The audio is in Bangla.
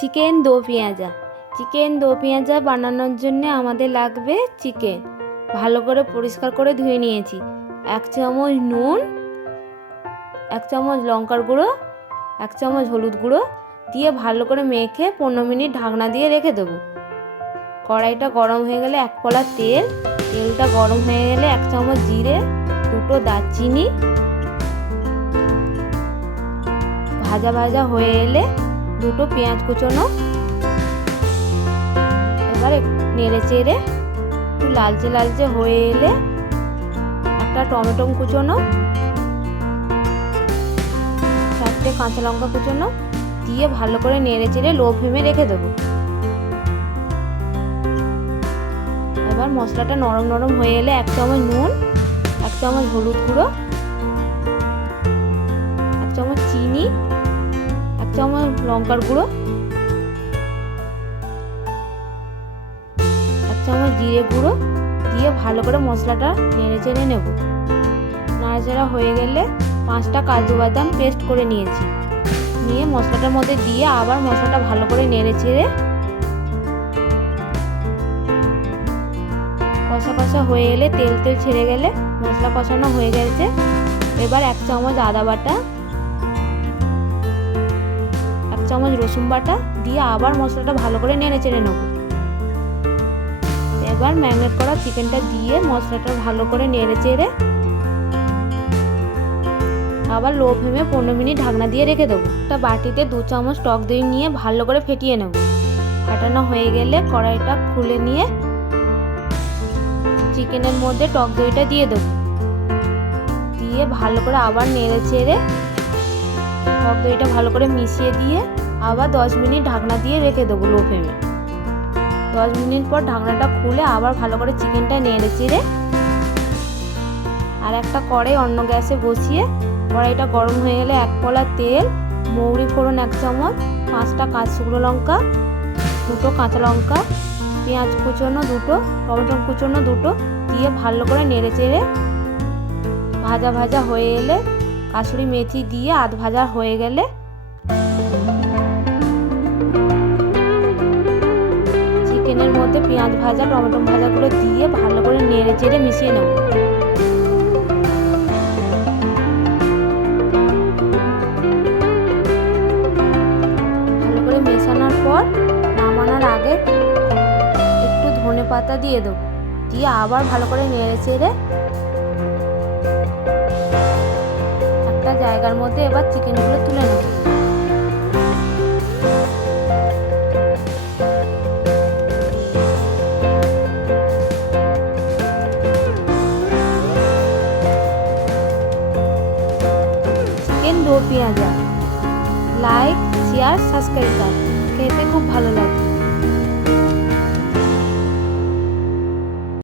চিকেন দো পেঁয়াজা। চিকেন দো পেঁয়াজা বানানোর জন্য আমাদের লাগবে চিকেন। ভালো করে পরিষ্কার করে ধুয়ে নিয়েছি। 1 চামচ নুন, 1 চামচ লঙ্কার গুঁড়ো, 1 চামচ হলুদ গুঁড়ো দিয়ে ভালো করে মেখে 15 মিনিট ঢাকনা দিয়ে রেখে দেবো। কড়াইটা গরম হয়ে গেলে 1 কড়া তেল, তেলটা গরম হয়ে গেলে 1 চামচ জিরে, 2টো দারচিনি ভাজা ভাজা হয়ে এলে 2টো পেঁয়াজ কুচোনো, এবার নেড়ে চেড়ে একটু লালচে লালচে হয়ে এলে একটা টমেটো কুচোনো, 4টে কাঁচা লঙ্কা কুচোনো দিয়ে ভালো করে নেড়ে চেড়ে লো ফ্লেমে রেখে দেবো। এবার মশলাটা নরম নরম হয়ে এলে 1 চামচ নুন, 1 চামচ হলুদ গুঁড়ো, 1 চামচ চিনি, 1 চামচ লঙ্কার গুঁড়ো, 1 চামচ জিরে গুঁড়ো দিয়ে ভালো করে মশলাটা নেড়ে চেড়ে নেব। নাড়াচাড়া হয়ে গেলে 5টা কাজু বাদাম পেস্ট করে নিয়েছি, নিয়ে মশলাটার মধ্যে দিয়ে আবার মশলাটা ভালো করে নেড়ে চেড়ে কষা কষা হয়ে এলে তেল তেল ছেড়ে গেলে মশলা কষানো হয়ে গেছে। এবার 1 চামচ আদা বাটা, 1 চামচ রসুন বাটা দিয়ে আবার মশলাটা ভালো করে নেড়ে চেড়ে নেব। এবার ম্যারিনেট করা চিকেনটা দিয়ে মশলাটা ভালো করে নেড়ে চেড়ে আবার লো ফ্লেমে 15 মিনিট ঢাকনা দিয়ে রেখে দেবো। একটা বাটিতে 2 চামচ টক দই নিয়ে ভালো করে ফেটিয়ে নেব। ফাটানো হয়ে গেলে কড়াইটা খুলে নিয়ে চিকেনের মধ্যে টক দইটা দিয়ে দেবো, দিয়ে ভালো করে আবার নেড়ে চেড়ে টক দইটা ভালো করে মিশিয়ে দিয়ে আবার 10 মিনিট ঢাকনা দিয়ে রেখে দেবো লো ফ্লেমে। 10 মিনিট পর ঢাকনাটা খুলে আবার ভালো করে চিকেনটা নেড়ে চেড়ে আর একটা কড়াই অন্য গ্যাসে বসিয়ে কড়াইটা গরম হয়ে গেলে 1 কড়া তেল, মৌরি ফোড়ন 1 চামচ, 5টা কাঁচা শুকনো লঙ্কা, 2টো কাঁচা লঙ্কা, পেঁয়াজ কুচোনো 2টো, টমেটো কুচোনো 2টো দিয়ে ভালো করে নেড়ে চেড়ে ভাজা ভাজা হয়ে এলে কাসুরি মেথি দিয়ে আধ ভাজা হয়ে গেলে চিকেনের মধ্যে পেঁয়াজ ভাজা টমেটো ভাজাগুলো দিয়ে ভালো করে নেড়ে চেড়ে মিশিয়ে নেব। ভালো করে মেশানোর পর নামানোর আগে একটু ধনে পাতা দিয়ে দেবো, দিয়ে আবার ভালো করে নেড়ে চেড়ে একটা জায়গার মধ্যে এবার চিকেনগুলো তুলে নেব। চিকেন দো পেঁয়াজা। লাইক, শেয়ার, সাবস্ক্রাইব কর, খেতে খুব ভালো লাগে।